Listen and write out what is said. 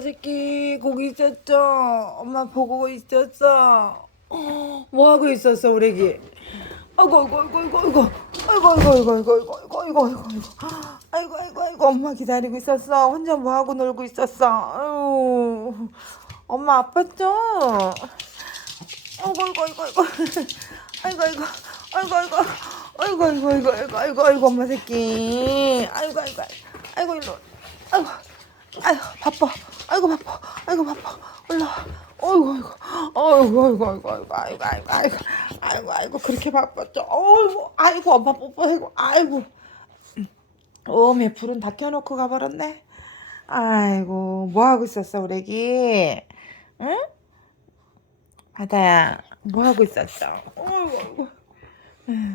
새끼 거기 있었죠? 엄마 보고 있었어. 어, 뭐 하고 있었어 우리 애기? 아이고 아이고 아이고 아이고 아이고 아이고 아이고 아이고 아이고 아이고 아이고 아이고 아이고 아이고 아이고 엄마 기다리고 있었어. 혼자 뭐 하고 놀고 있었어. 아유 엄마 아팠죠? 아이고 아이고 아이고 아이고 아이고 아이고 아이고 아이고 아이고 아이고 아이고 아이고 아이고 아이고 엄마 새끼 아이고 아이고 아이고 일로 아이고 아이고 바빠. 아이고 바빠. 아이고 바빠. 올라와. 어이구 어이구. 어이구 어이구 어이구 아이고 아이고 아이고. 아이고 아이고 그렇게 바빴죠. 어이구 아이고 엄마 뽀뽀해고. 아이고. 어메 불은 다 켜놓고 가버렸네. 아이고 뭐 하고 있었어 우리 애기? 응? 바다야 뭐 하고 있었어? 어이구 어이구